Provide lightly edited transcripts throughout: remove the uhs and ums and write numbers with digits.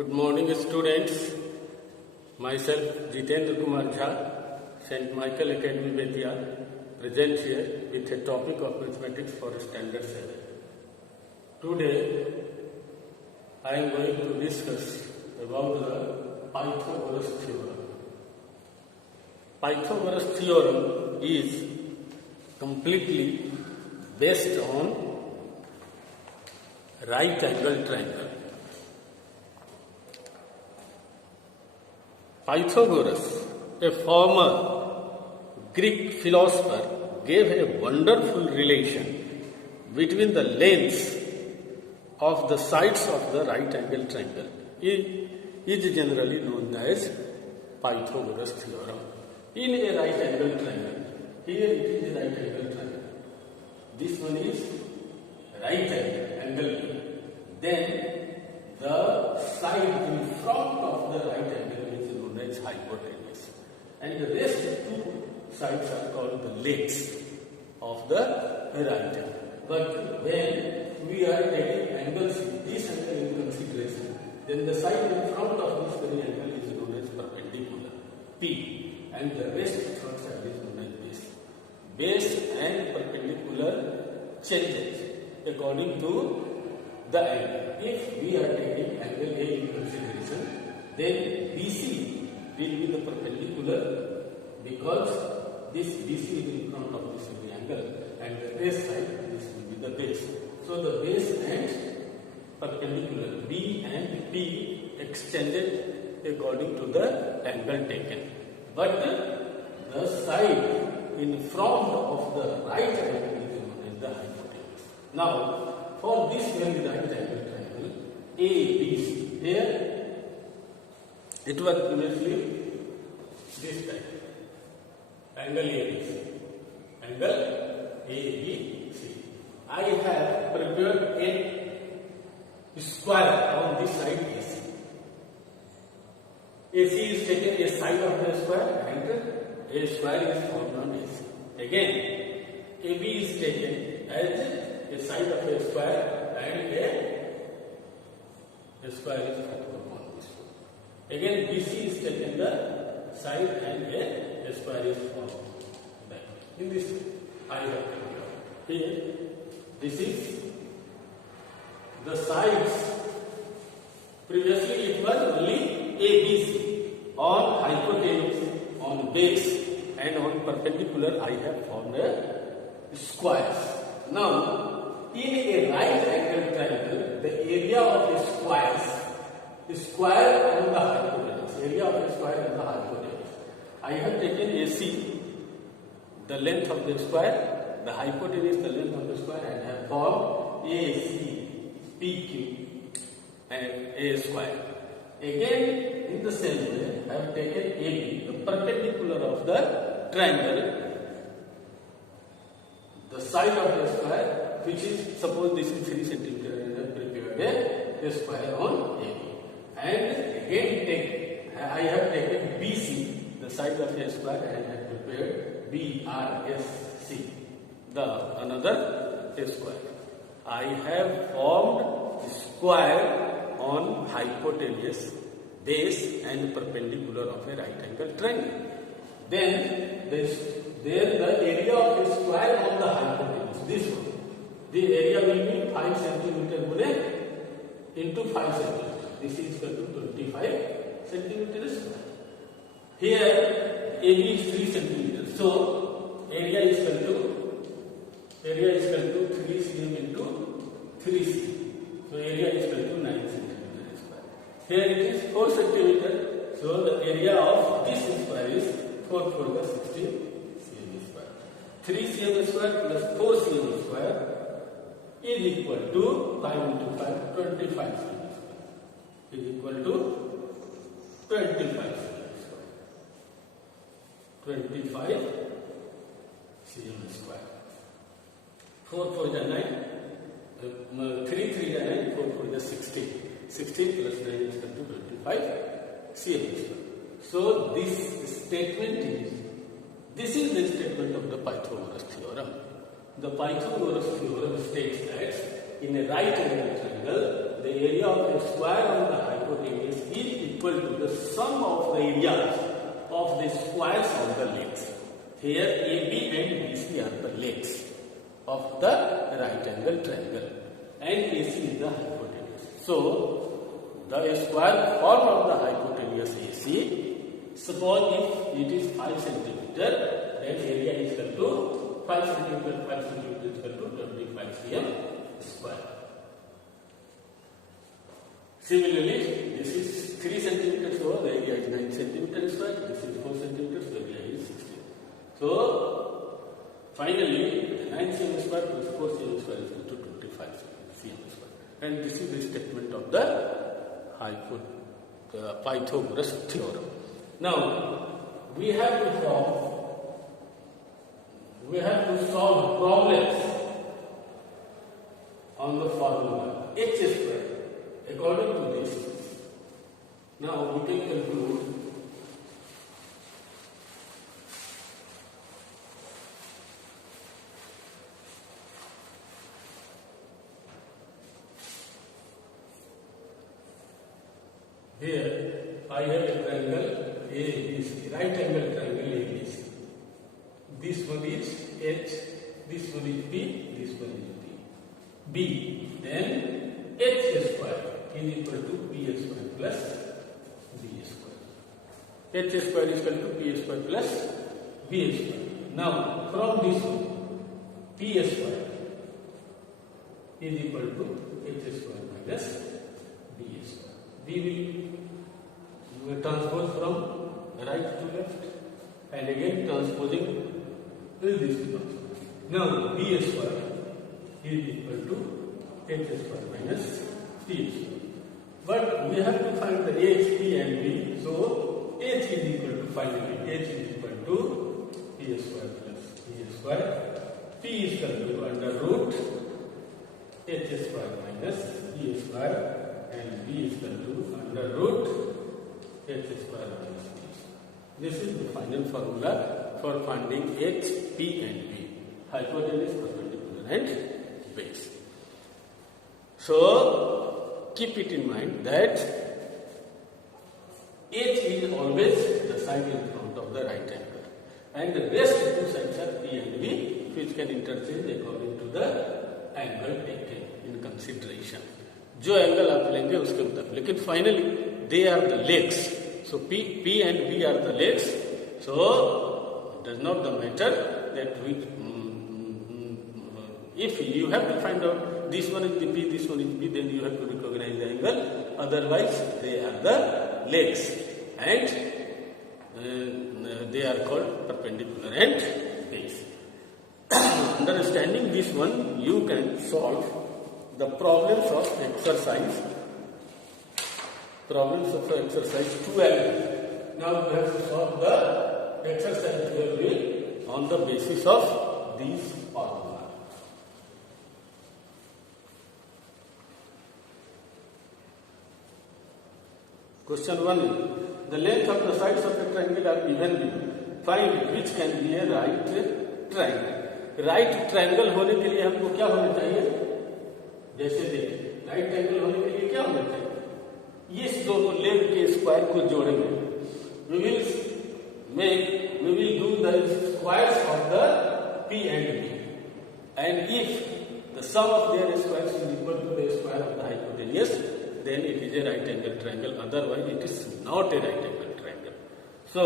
Good morning, students. Myself, Jitendra Kumar Jha, St. Michael Academy, Betia, present here with a topic of mathematics for Standard 7. Today, I am going to discuss about the Pythagoras theorem. Pythagoras theorem is completely based on right angle triangle. Pythagoras, a former Greek philosopher, gave a wonderful relation between the lengths of the sides of the right angle triangle. It is generally known as Pythagoras theorem. In a right angle triangle, here it is a right angle triangle. This one is right angle. Then the side in front of the right angle is known as hypotenuse, and the rest two sides are called the legs of the right angle. But when we are taking angles, this angle in consideration, then the side in front of this very angle is known as perpendicular, P, and the rest third side is known as base. Base and perpendicular changes according to the angle. If we are taking angle A in consideration, then BC will be the perpendicular because this BC is in front of this angle, and the base side, this will be the base. So the base and perpendicular B and P extended according to the angle taken. But the side in front of the right angle is known as the hypotenuse. Now, for this very right angle triangle, ABC, here it was previously this type, angle ABC, angle ABC. I have prepared a square on this side AC. AC is taken a side of the square and a square is formed on AC. Again, AB is taken as a side of a square and a square is formed upon this one. Again, BC is taken the side and a square is formed back. In this, I have here, this is the sides. Previously, it was only ABC. On hypotenuse, on base, and on perpendicular, I have formed a squares. Now, in a right angle triangle, the area of a square on the hypotenuse, area of a square on the hypotenuse. I have taken AC, the length of the square, the hypotenuse, the length of the square, and have formed AC, PQ, and A square. Again, in the same way, I have taken AB, the perpendicular of the triangle, the side of the square, which is, suppose this is 3 cm, and I have prepared a square on AB. And again, I have taken BC, the side of a square, and I have prepared BRSC, the another square. I have formed square on hypotenuse, base, and perpendicular of a right angle triangle. Then the area of a square on the hypotenuse, this one, the area will be 5 cm into 5 cm. This is equal to 25 cm square. Here, AB is 3 cm. So, area is equal to 3 cm into 3 cm. So, area is equal to 9 cm square. Here it is 4 cm. So, the area of this square is 4 4 16 cm square. 3 cm square plus 4 cm square is equal to 5 into 5, 25 cm square. Is equal to 25 cm square. 25 cm square. 4 4 is 9. 3 3 is 9. 4 4 is 16. 16 plus 9 is equal to 25 cm square. So this statement is, this is the statement of the Pythagoras theorem. The Pythagoras theorem states that in a right angle triangle, the area of a square of the hypotenuse is equal to the sum of the areas of the squares of the legs. Here AB and BC are the legs of the right angle triangle and AC is the hypotenuse. So, the square form of the hypotenuse AC, suppose if it is 5 cm, then area is equal to 5 cm, 5 cm is equal to 25 cm square. Similarly, this is 3 cm, so the area is 9 cm square, this is 4 cm, the area is 16. So, finally, 9 cm square plus 4 cm square is equal to 25 cm square. And this is the statement of the Pythagoras theorem. Now, we have to solve problems on the formula h square according to this. Now, we can conclude here I have a triangle ABC, right angle triangle ABC. This one is H, this one is B, this one is B. B, then H square is equal to B square plus B square. H square is equal to B square plus B square. Now, from this one, P square is equal to H square minus B square. We will transpose from right to left and again transposing this one. Now B square is equal to H square minus T square. But we have to find the H, P and B. So H is equal to finally H is equal to P square plus B square. P is equal to under root H square minus B square. And B is equal to under root H square minus B. This is the final formula for finding H, P and B, hypotenuse, perpendicular and base. So, keep it in mind that H is always the side in front of the right angle and the rest two sides are P and B, which can interchange according to the angle taken in consideration. जो angle आप लेंगे उसके मुताबिक, लेकिन finally they are the legs. So P and B are the legs. So it does not matter that which if you have to find out this one is the P, this one is B, then you have to recognize the angle. Otherwise, they are the legs and they are called perpendicular and base. Understanding this one, you can solve the problems of exercise 12. Now we have to solve the exercise 12 on the basis of these formula. Question 1. The length of the sides of a triangle are given below. Find which can be a right triangle. Right triangle होने के लिए हमको क्या होना चाहिए? जैसे देखिए, right angle होने के लिए क्या होना चाहिए? ये दोनों लेग के स्क्वायर को जोड़ेंगे. We will do the squares of the P and B, and if the sum of their squares is equal to the square of the hypotenuse, then it is a right angle triangle. Otherwise, it is not a right angle triangle. So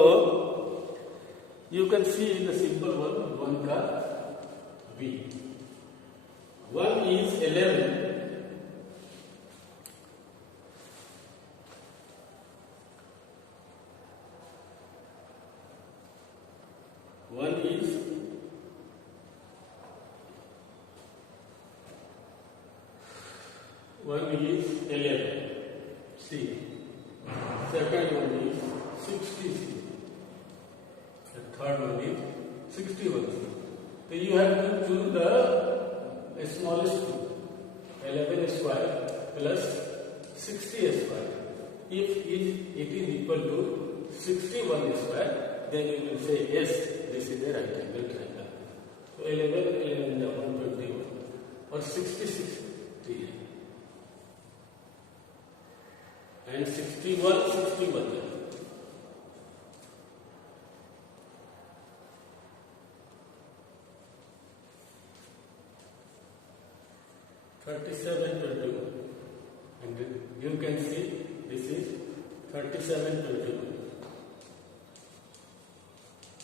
you can see the simple one ka B. 1 is 11. One is 11. C. Second one is 60 C. The third one is 61 C. So you have to choose the smallest two. 11 square plus 60 square. If it is equal to 61 square, then you will say yes, this is a right angle triangle. So 11 is 121 or 66 3. and 61, 61. 37, 21. And you can see this is 37, 21.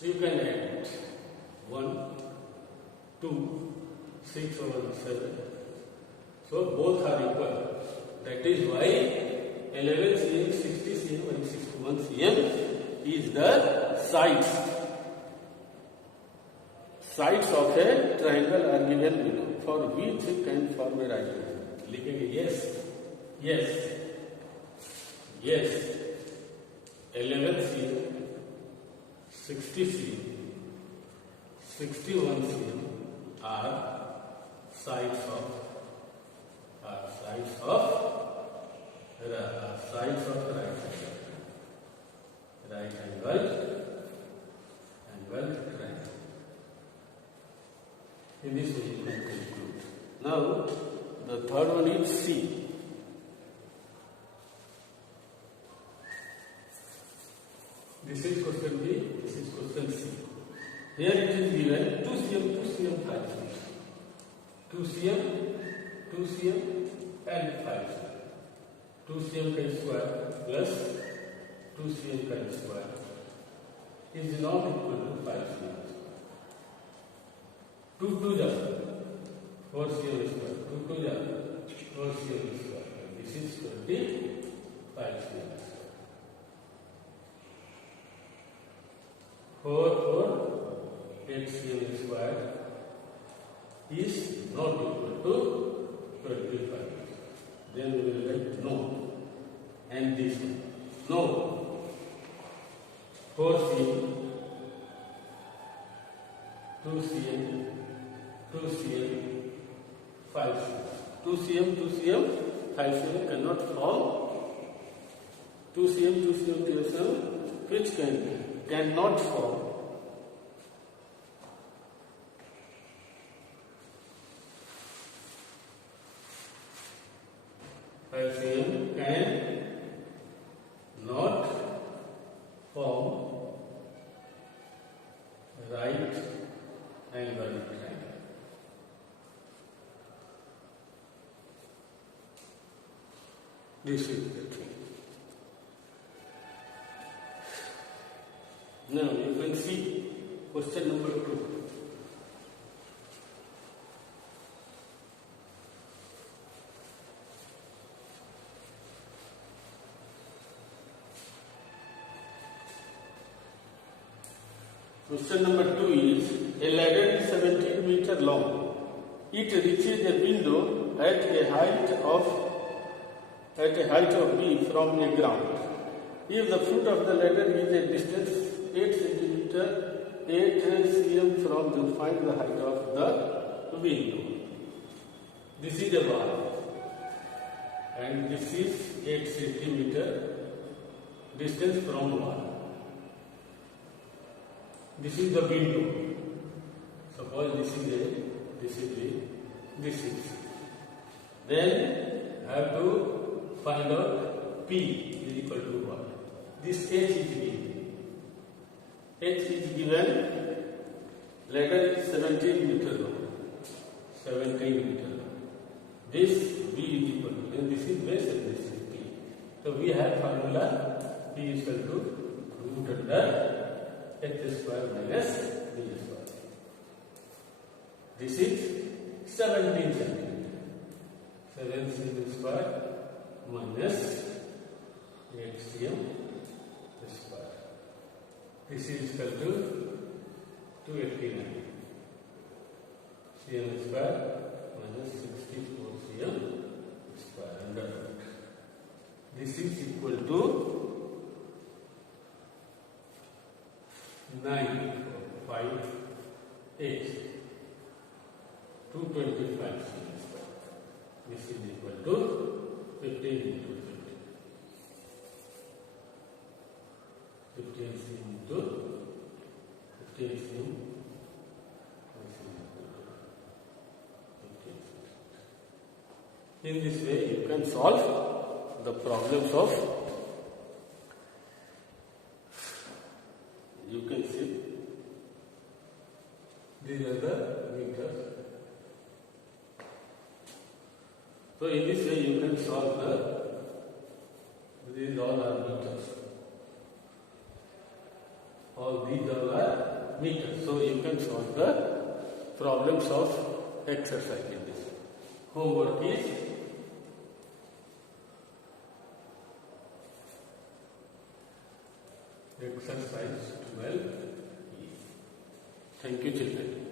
You can add 1, 2, 6 over 7. So both are equal. That is why 11 cm, 60 cm and 61 cm is the sides of a triangle are given below. For which you can form a right triangle. लिखेंगे yes 11 cm, 60 cm, 61 cm are sides of right angle triangle. In this way you can conclude. Now the third one is C. This is question B, this is question C. Here it is given 2 cm, 2 cm, 5 cm. 2 cm, 2 cm and 5 cm. 2 cm का square plus 2 cm का square is not equal to 5 cm. 2 2 जा 4 cm square. 2 2 जा 4 cm square. This is 25 cm. 4 8 cm square is not equal to 25. Then we will get no. And this one. No. 4 cm, 2 cm, 2 cm, 5 cm. 2 cm, 2 cm, 5 cm cannot form 2 cm, 2 cm, 2 cm, which cannot form 5 cm can not form right angle triangle. This is the thing. Now you can see question number 2. Question number 2 is a ladder is 17 meters long. It reaches a window at a height of B from a ground. If the foot of the ladder is a distance 8 centimeter 8 cm from the find the height of the window. This is a wall and this is 8 centimeter distance from wall. This is the window. Suppose this is A, this is B, this is C. Then I have to find out P is equal to what? This H is given. H is given. Ladder is 17 meters long. 17 meters long. This B is equal to, and this is base and this is P. So we have formula P is equal to root under H square minus B square. This is 17 centimeter. 7 cm square minus 8 cm square. This is equal to 289 cm square minus 64 cm square under root. This is equal to 9,458 225 cm square. This is equal to 15 into 15 cm into 15 cm. In this way, you can solve the problems of So in this way you can solve these all are meters. All these all are meters. So you can solve the problems of exercise in this. Homework is exercise 12. Thank you, children.